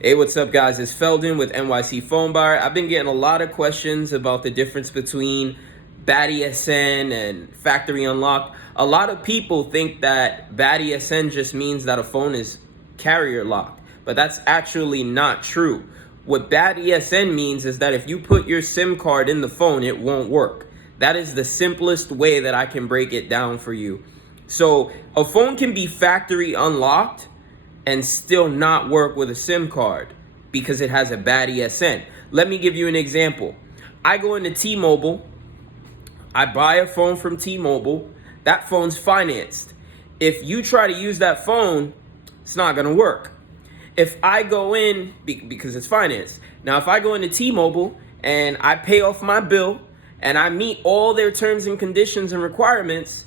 Hey, what's up, guys? It's Feldon with NYCPhonebuyer. I've been getting a lot of questions about the difference between Bad ESN and factory unlocked. A lot of people think that Bad ESN just means that a phone is carrier locked, but that's actually not true. What Bad ESN means is that if you put your SIM card in the phone, it won't work. That is the simplest way that I can break it down for you. So a phone can be factory unlocked and still not work with a SIM card because it has a bad ESN. Let me give you an example. I go into T-Mobile, I buy a phone from T-Mobile, that phone's financed. If you try to use that phone, it's not gonna work. If I go in, because it's financed, now if I go into T-Mobile and I pay off my bill and I meet all their terms and conditions and requirements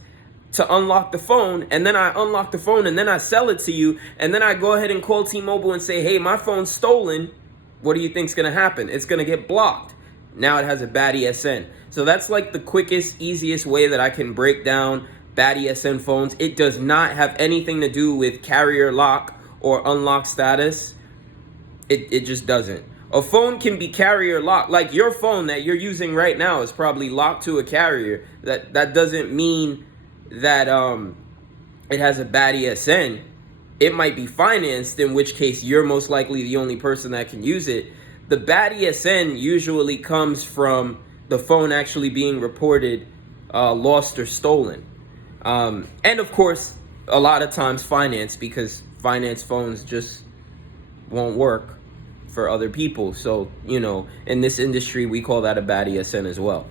to unlock the phone, and then I unlock the phone and then I sell it to you, and then I go ahead and call T-Mobile and say, hey, my phone's stolen, what do you think's gonna happen? It's gonna get blocked. Now it has a bad ESN. So that's like the quickest, easiest way that I can break down bad ESN phones. It does not have anything to do with carrier lock or unlock status. It just doesn't. A phone can be carrier locked. Like your phone that you're using right now is probably locked to a carrier. That doesn't mean that it has a bad ESN. It might be financed, in which case you're most likely the only person that can use it. The bad ESN usually comes from the phone actually being reported lost or stolen. And of course, a lot of times financed, because finance phones just won't work for other people. So, in this industry, we call that a bad ESN as well.